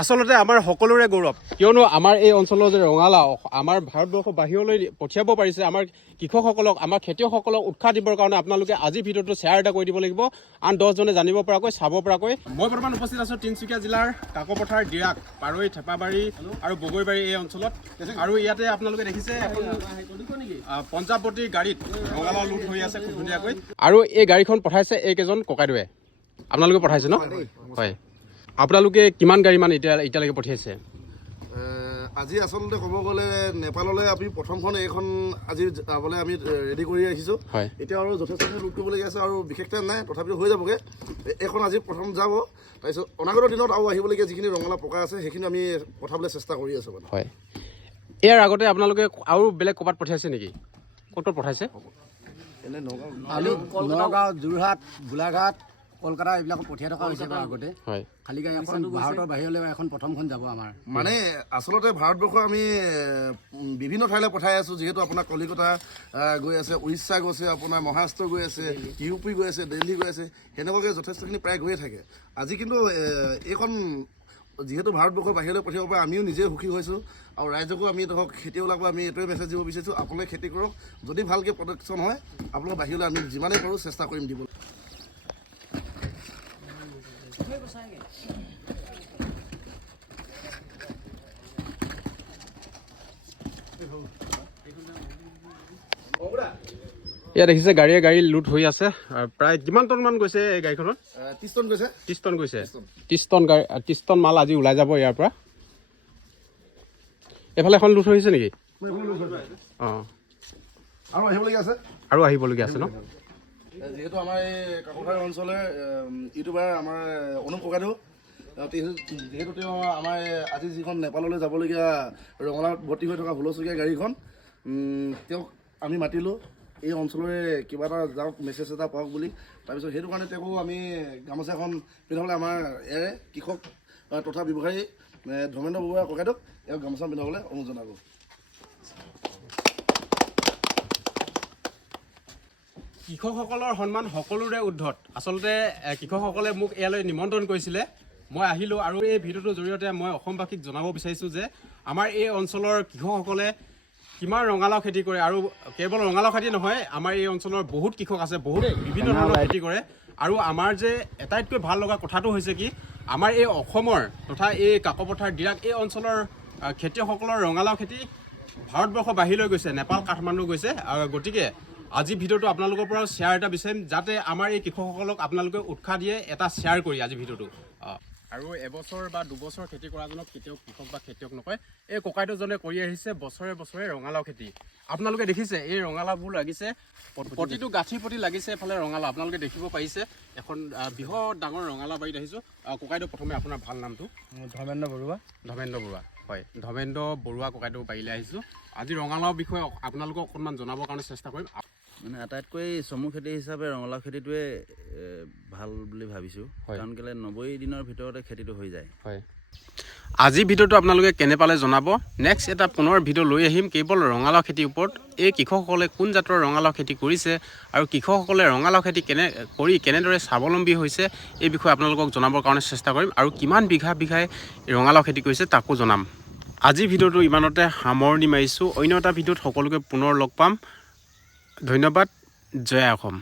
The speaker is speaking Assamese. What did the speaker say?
আচলতে আমাৰ সকলোৰে গৌৰৱ, কিয়নো আমাৰ এই অঞ্চলৰ যে ৰঙালাও আমাৰ ভাৰতবৰ্ষৰ বাহিৰলৈ পঠিয়াব পাৰিছে আমাৰ কৃষকসকলক, আমাৰ খেতিয়কসকলক উৎসাহ দিবৰ কাৰণে আপোনালোকে আজি ভিডিঅ'টো শ্বেয়াৰ এটা কৰি দিব লাগিব, আন 10জনে জানিব পৰাকৈ, চাব পৰাকৈ। মই বৰ্তমান উপস্থিত আছোঁ তিনিচুকীয়া জিলাৰ কাকপথাৰ, ডিৰাক, পাৰৈ, থেপাবাৰী আৰু বগৈবাৰী এই অঞ্চলত। আৰু ইয়াতে আপোনালোকে দেখিছে এখন পঞ্জাৱতী গাড়ীত ৰঙালাও লোড হৈ আছে খুব ধুনীয়াকৈ। আৰু এই গাড়ীখন পঠাইছে এইকেইজন ককাইদেৱে, আপোনালোকে পঠাইছে ন? হয়। আপোনালোকে কিমান গাড়ী মান এতিয়ালৈকে পঠিয়াইছে? আজি আচলতে ক'ব গ'লে নেপাললৈ আমি প্ৰথমখন এইখন আজি যাবলৈ আমি ৰেডি কৰি ৰাখিছোঁ। এতিয়া আৰু যথেষ্টখিনি লোড কৰিবলগীয়া আছে আৰু বিশেষকৈ নাই, তথাপিও হৈ যাবগৈ। এইখন আজি প্ৰথম যাব, তাৰপিছত অনাগত দিনত আৰু আহিবলগীয়া যিখিনি ৰঙালাও পকা আছে সেইখিনি আমি পঠাবলৈ চেষ্টা কৰি আছোঁ। হয়, ইয়াৰ আগতে আপোনালোকে আৰু বেলেগ ক'ৰবাত পঠিয়াইছে নেকি? ক'ত পঠাইছে? এনে নগাঁও, যোৰহাট, গোলাঘাট, কলকাতা এইবিলাক পঠিয়াই থকা হৈছে আগতে। হয়, খালি এখন ভাৰতৰ বাহিৰলৈ এখন প্ৰথমখন যাব আমাৰ। মানে আচলতে ভাৰতবৰ্ষৰ আমি বিভিন্ন ঠাইলৈ পঠাই আছোঁ, যিহেতু আপোনাৰ কলিকতা গৈ আছে, উৰিষ্যা গৈছে, আপোনাৰ মহাৰাষ্ট্ৰ গৈ আছে, UP গৈ আছে, দিল্লী গৈ আছে, সেনেকুৱাকৈ যথেষ্টখিনি প্ৰায় গৈয়ে থাকে। আজি কিন্তু এইখন যিহেতু ভাৰতবৰ্ষৰ বাহিৰলৈ পঠিয়াব পাৰে, আমিও নিজে সুখী হৈছোঁ আৰু ৰাইজকো আমি ধৰক খেতিয়কবিলাকো আমি এইটোৱে মেছেজ দিব বিচাৰিছোঁ, আপোনালোকে খেতি কৰক, যদি ভালকৈ প্ৰডাকশ্যন হয় আপোনালোকৰ বাহিৰলৈ আমি যিমানেই পাৰোঁ চেষ্টা কৰিম দিব। ইয়াত দেখিছে গাড়ী লোড হৈ আছে, প্ৰায় কিমান টন মান গৈছে এই গাড়ীখনত? 30 টন গৈছে। 30 টন গৈছে। 30 টন মাল আজি ওলাই যাব ইয়াৰ পৰা। এইফালে এখন লোড হৈছে নেকি? অঁ, আৰু আহিবলগীয়া আছে। আৰু আহিবলগীয়া আছে ন? যিহেতু আমাৰ এই কাকপথাৰ অঞ্চলৰ ইউটিউবাৰ আমাৰ অনুপ ককাইদেউ, যিহেতু তেওঁ আমাৰ আজি যিখন নেপাললৈ যাবলগীয়া ৰঙালাওত ভৰ্তি হৈ থকা হুলচুকীয়া গাড়ীখন, তেওঁক আমি মাতিলোঁ এই অঞ্চলৰে কিবা এটা যাওক, মেছেজ এটা পাওক বুলি। তাৰপিছত সেইটো কাৰণে তেওঁকো আমি গামোচাখন পিন্ধাবলৈ আমাৰ ইয়াৰে কৃষক তথা ব্যৱসায়ী ধৰ্মেন্দ্ৰ বৰুৱা ককাইদেউক তেওঁক গামোচা পিন্ধাবলৈ অনুৰোধ জনালোঁ। কৃষকসকলৰ সন্মান সকলোৰে ঊৰ্ধত। আচলতে কৃষকসকলে মোক ইয়ালৈ নিমন্ত্ৰণ কৰিছিলে, মই আহিলোঁ আৰু এই ভিডিঅ'টোৰ জৰিয়তে মই অসমবাসীক জনাব বিচাৰিছোঁ যে আমাৰ এই অঞ্চলৰ কৃষকসকলে কিমান ৰঙালাও খেতি কৰে। আৰু কেৱল ৰঙালাও খেতি নহয়, আমাৰ এই অঞ্চলৰ বহুত কৃষক আছে, বহুত বিভিন্ন ধৰণৰ খেতি কৰে। আৰু আমাৰ যে আটাইতকৈ ভাল লগা কথাটো হৈছে কি, আমাৰ এই অসমৰ তথা এই কাকপথাৰ, ডিৰাক এই অঞ্চলৰ খেতিয়কসকলৰ ৰঙালাও খেতি ভাৰতবৰ্ষৰ বাহিৰলৈ গৈছে, নেপাল, কাঠমাণ্ডু গৈছে। গতিকে আজি ভিডিঅ'টো আপোনালোকৰ পৰা শ্বেয়াৰ এটা বিচাৰিম, যাতে আমাৰ এই কৃষকসকলক আপোনালোকে উৎসাহ দিয়ে এটা শ্বেয়াৰ কৰি আজি ভিডিঅ'টো। আৰু এবছৰ বা দুবছৰ খেতি কৰাজনক কেতিয়াও কৃষক বা খেতিয়ক নকয়। এই ককাইদেউজনে কৰি আহিছে বছৰে বছৰে ৰঙালাও খেতি। আপোনালোকে দেখিছে এই ৰঙালাওবোৰ লাগিছে, প্ৰতিটো গাঁঠিৰ প্ৰতি লাগিছে এফালে ৰঙালাও। আপোনালোকে দেখিব পাৰিছে এখন বৃহৎ ডাঙৰ ৰঙালাও বাৰীত আহিছোঁ। ককাইদেউ, প্ৰথমে আপোনাৰ ভাল নামটো? ধৰ্মেন্দ্ৰ বৰুৱা। ধৰ্মেন্দ্ৰ বৰুৱা, হয়। ধৰ্মেন্দ্ৰ বৰুৱা ককাইদেউ বাৰীলৈ আহিছোঁ। আজি ৰঙালাওৰ বিষয়ে আপোনালোকক অকণমান জনাবৰ কাৰণে চেষ্টা কৰিম। মানে আটাইতকৈ চমু খেতি হিচাপে ৰঙালাও খেতিটোৱে ভাল বুলি ভাবিছোঁ, কাৰণ কেলৈ 90 দিনৰ ভিতৰতে খেতিটো হৈ যায়। হয়, আজি ভিডিঅ'টো আপোনালোকে কেনে পালে জনাব। নেক্সট এটা পুনৰ ভিডিঅ' লৈ আহিম কেৱল ৰঙালাও খেতিৰ ওপৰত। এই কৃষকসকলে কোন জাতৰ ৰঙালাও খেতি কৰিছে আৰু কৃষকসকলে ৰঙালাও খেতি কেনেদৰে স্বাৱলম্বী হৈছে এই বিষয়ে আপোনালোকক জনাবৰ কাৰণে চেষ্টা কৰিম। আৰু কিমান বিঘাই ৰঙালাও খেতি কৰিছে তাকো জনাম। আজি ভিডিঅ'টো ইমানতে সামৰণি মাৰিছোঁ। অন্য এটা ভিডিঅ'ত সকলোকে পুনৰ লগ পাম। ধন্যবাদ। জয় অসম।